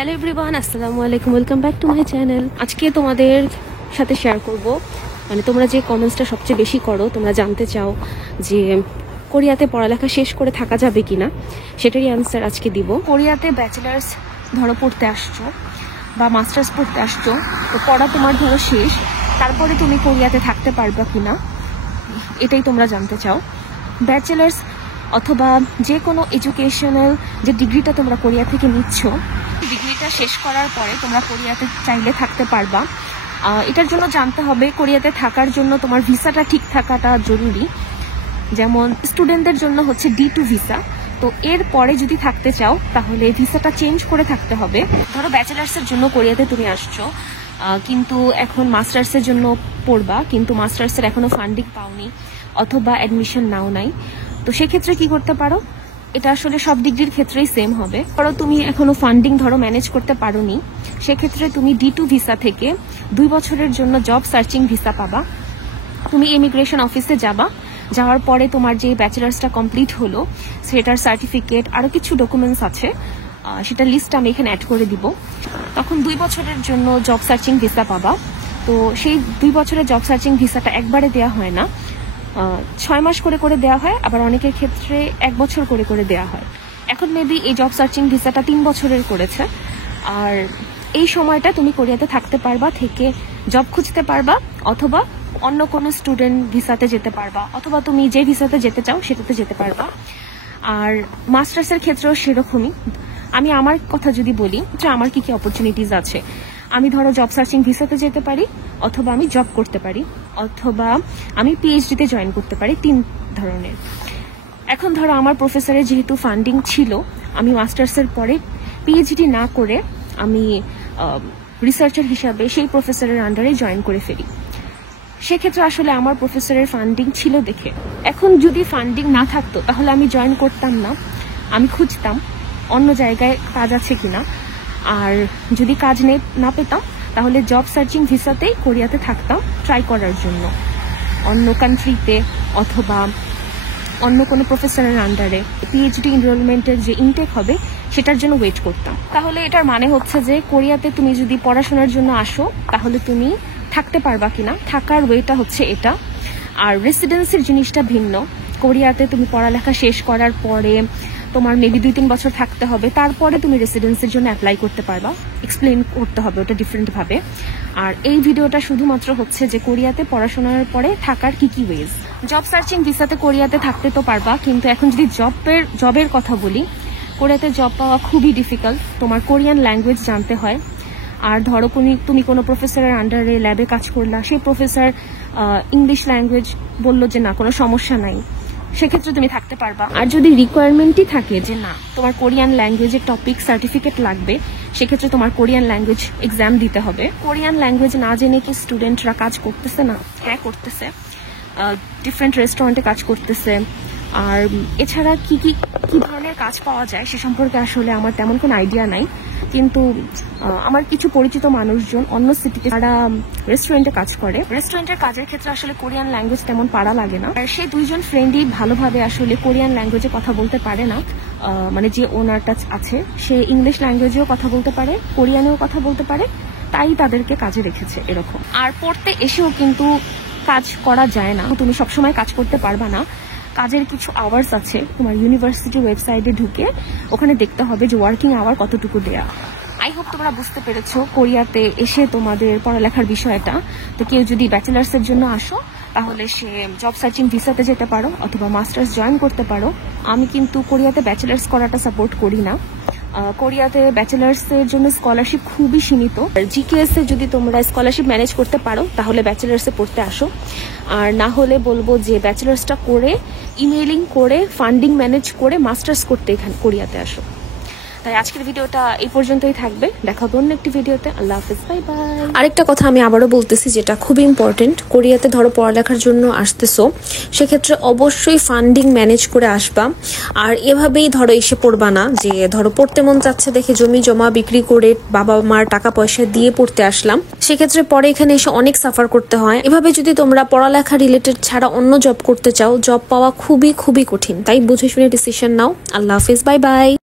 Hello everyone, আসসালামু আলাইকুম, welcome back to my channel. আজকে তোমাদের সাথে শেয়ার করব তোমরা যে কমেন্টসটা সবচেয়ে বেশি করো, তোমরা জানতে চাও যে কোরিয়াতে পড়ালেখা শেষ করে থাকা যাবে কিনা, সেটারই অ্যান্সার আজকে দিব। কোরিয়াতে ব্যাচেলার্স ধরো পড়তে আসছো বা মাস্টার্স পড়তে আসছো, তো পড়া তোমার ধরো শেষ, তারপরে তুমি কোরিয়াতে থাকতে পারবা কিনা এটাই তোমরা জানতে চাও। ব্যাচেলার্স অথবা যে কোনো এডুকেশনাল যে ডিগ্রিটা তোমরা কোরিয়া থেকে নিচ্ছ, ডিগ্রিটা শেষ করার পরে তোমরা কোরিয়াতে চাইলে থাকতে পারবা। এটার জন্য জানতে হবে কোরিয়াতে থাকার জন্য তোমার ভিসাটা ঠিক থাকাটা জরুরি। যেমন স্টুডেন্টদের জন্য হচ্ছে D2 ভিসা, তো এর পরে যদি থাকতে চাও তাহলে ভিসাটা চেঞ্জ করে থাকতে হবে। ধরো ব্যাচেলার্সের জন্য কোরিয়াতে তুমি আসছো, কিন্তু এখন মাস্টার্সের জন্য পড়বা, কিন্তু মাস্টার্সের এখনো ফান্ডিং পাওনি অথবা অ্যাডমিশন নাও নাই, তো সেক্ষেত্রে কি করতে পারো, এটা আসলে সব ডিগ্রির ক্ষেত্রেই সেম হবে। ধরো তুমি এখনো ফান্ডিং ম্যানেজ করতে পারোনি, সেক্ষেত্রে তুমি D2 ভিসা থেকে 2 বছরের জন্য জব সার্চিং ভিসা পাবা। তুমি ইমিগ্রেশন অফিসে যাবা, যাওয়ার পরে তোমার যে ব্যাচেলার্সটা কমপ্লিট হলো সেটার সার্টিফিকেট আরও কিছু ডকুমেন্টস আছে, সেটা লিস্ট আমি এখানে অ্যাড করে দিব। তখন 2 বছরের জন্য জব সার্চিং ভিসা পাবা। তো সেই 2 বছরের জব সার্চিং ভিসাটা একবারে দেওয়া হয় না, 6 মাস করে করে দেওয়া হয়, আবার অনেকের ক্ষেত্রে 1 বছর করে করে দেওয়া হয়। এখন মেবি এই জব সার্চিং ভিসাটা 3 বছরের করেছে। আর এই সময়টা তুমি কোরিয়াতে থাকতে পারবা, থেকে জব খুঁজতে পারবা, অথবা অন্য কোনো স্টুডেন্ট ভিসাতে যেতে পারবা, অথবা তুমি যে ভিসাতে যেতে চাও সেটাতে যেতে পারবা। আর মাস্টার্সের ক্ষেত্রেও সেরকমই। আমি আমার কথা যদি বলি যে আমার কি কি অপরচুনিটিস আছে, আমি ধরো জব সার্চিং ভিসাতে যেতে পারি, অথবা আমি জব করতে পারি, অথবা আমি PhD-তে জয়েন করতে পারি। 3 ধরনের। এখন ধরো আমার প্রফেসরের যেহেতু ফান্ডিং ছিল, আমি মাস্টার্সের পরে PhD না করে আমি রিসার্চার হিসাবে সেই প্রফেসরের আন্ডারে জয়েন করে ফেলি। সেক্ষেত্রে আসলে আমার প্রফেসরের ফান্ডিং ছিল দেখে। এখন যদি ফান্ডিং না থাকতো তাহলে আমি জয়েন করতাম না, আমি খুঁজতাম অন্য জায়গায় কাজ আছে কিনা। আর যদি কাজ না পেতাম তাহলে জব সার্চিং ভিসাতেই কোরিয়াতে থাকতাম ট্রাই করার জন্য, অন্য কান্ট্রিতে অথবা অন্য কোনো প্রফেসরের আন্ডারে PhD এনরোলমেন্টের যে ইনটেক হবে সেটার জন্য ওয়েট করতাম। তাহলে এটার মানে হচ্ছে যে কোরিয়াতে তুমি যদি পড়াশোনার জন্য আসো তাহলে তুমি থাকতে পারবা কিনা, থাকার ওয়েটা হচ্ছে এটা। আর রেসিডেন্সির জিনিসটা ভিন্ন। কোরিয়াতে তুমি পড়ালেখা শেষ করার পরে তোমার মেবি 2-3 বছর থাকতে হবে, তারপরে তুমি রেসিডেন্সির জন্য অ্যাপ্লাই করতে পারবা। এক্সপ্লেন করতে হবে ওটা ডিফারেন্টভাবে। আর এই ভিডিওটা শুধুমাত্র হচ্ছে যে কোরিয়াতে পড়াশোনার পরে থাকার কি কি ওয়েজ। জব সার্চিং ভিসাতে কোরিয়াতে থাকতে তো পারবা, কিন্তু এখন যদি জবের কথা বলি, কোরিয়াতে জব পাওয়া খুবই ডিফিকাল্ট। তোমার কোরিয়ান ল্যাঙ্গুয়েজ জানতে হয়। আর ধরো তুমি কোনো প্রফেসরের আন্ডারে ল্যাবে কাজ করলা, সেই প্রফেসর ইংলিশ ল্যাঙ্গুয়েজ বললো যে না কোনো সমস্যা নাই, সেক্ষেত্রে তুমি থাকতে পারবা। আর যদি রিকোয়ারমেন্টই থাকে যে না তোমার কোরিয়ান ল্যাঙ্গুয়েজের টপিক সার্টিফিকেট লাগবে, সেক্ষেত্রে তোমার কোরিয়ান ল্যাঙ্গুয়েজ এক্সাম দিতে হবে। কোরিয়ান ল্যাঙ্গুয়েজ না জেনে কি স্টুডেন্টরা কাজ করতেছে না? হ্যাঁ করতেছে, ডিফারেন্ট রেস্টুরেন্টে কাজ করতেছে। আর এছাড়া কি ধরনের কাজ পাওয়া যায় সে সম্পর্কে আসলে আমার তেমন কোনো আইডিয়া নাই, কিন্তু আমার কিছু পরিচিত মানুষজন অন্য সিটিতে তারা রেস্টুরেন্টে কাজ করে। রেস্টুরেন্টের কাজের ক্ষেত্রে আসলে কোরিয়ান ল্যাঙ্গুয়েজ তেমন পারা লাগে না। আর সেই 2 জন ফ্রেন্ডই ভালোভাবে আসলে কোরিয়ান ল্যাঙ্গুয়েজে কথা বলতে পারে না। মানে যে ওনারটা আছে সে ইংলিশ ল্যাঙ্গুয়েজেও কথা বলতে পারে, কোরিয়ানেও কথা বলতে পারে, তাই তাদেরকে কাজে রেখেছে এরকম। আর পড়তে এসেও কিন্তু কাজ করা যায় না, তুমি সবসময় কাজ করতে পারবা না। কাজের কিছু আওয়ার্স আছে, তোমার ইউনিভার্সিটি ওয়েবসাইটে ঢুকে ওখানে দেখতে হবে যে ওয়ার্কিং আওয়ার কতটুকু দেয়া। আই হোপ তোমরা বুঝতে পেরেছো কোরিয়াতে এসে তোমাদের পড়ালেখার বিষয়টা। তো কেউ যদি ব্যাচেলার্সের জন্য আসো তাহলে সে জব সার্চিং ভিসাতে যেতে পারো, অথবা মাস্টার্স জয়েন করতে পারো। আমি কিন্তু কোরিয়াতে ব্যাচেলার্স করাটা সাপোর্ট করি না। কোরিয়াতে ব্যাচেলার্সের জন্য স্কলারশিপ খুবই সীমিত। GKS এ যদি তোমরা স্কলারশিপ ম্যানেজ করতে পারো তাহলে ব্যাচেলার্সে পড়তে আসো, আর না হলে বলবো যে ব্যাচেলার্সটা করে ইমেইলিং করে ফান্ডিং ম্যানেজ করে মাস্টার্স করতে এখানে কোরিয়াতে আসো। তাই আজকের ভিডিওটা এই পর্যন্তই থাকবে, দেখা হবে অন্য একটি ভিডিওতে। আল্লাহ হাফেজ, বাই বাই। আরেকটা কথা আমি আবারও বলতেছি যেটা খুবই ইম্পর্টেন্ট, কোরিয়াতে ধরো পড়ালেখার জন্য আসতেছো, সেক্ষেত্রে অবশ্যই ফান্ডিং ম্যানেজ করে আসবা। আর এভাবেই ধরো এসে পড়বা না যে ধরো পড়তে মন চাচ্ছে দেখে জমি জমা বিক্রি করে বাবা মার টাকা পয়সা দিয়ে পড়তে আসলাম, সেক্ষেত্রে পরে এখানে এসে অনেক সাফার করতে হয়। এভাবে যদি তোমরা পড়ালেখা রিলেটেড ছাড়া অন্য জব করতে চাও, জব পাওয়া খুবই খুবই কঠিন। তাই বুঝে শুনে ডিসিশন নাও। আল্লাহ হাফেজ, বাই বাই।